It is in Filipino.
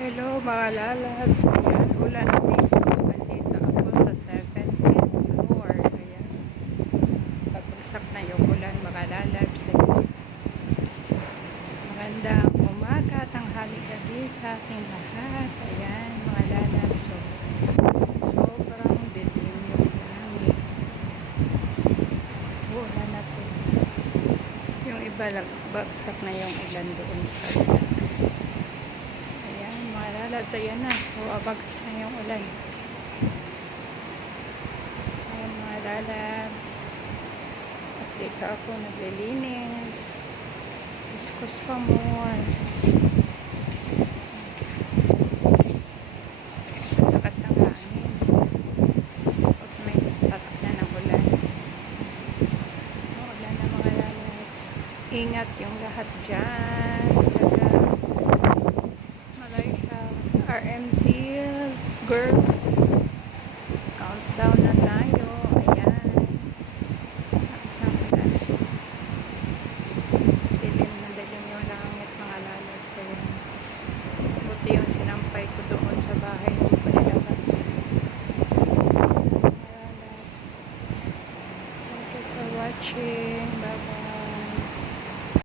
Hello mga lalabs, ayan, ulan dito. Nandito ako sa 17th floor. Ayan, pabagsak na yung ulan mga lalabs. Ayan. Magandang umaga, tanghali, gabi sa ating lahat. Ayan mga lalabs, so, sobrang dilim yung langit. Ulan na to. Yung iba bagsak na yung ulan doon sa lalabs, ayan na. Abagsak na yung ulan. Ayan mga lalabs. At dito ako naglilinis. Discuss pa more. Lakas ng hangin. Tapos may tatak na ng ulan. Ulan na mga lalabs. Ingat yung lahat dyan.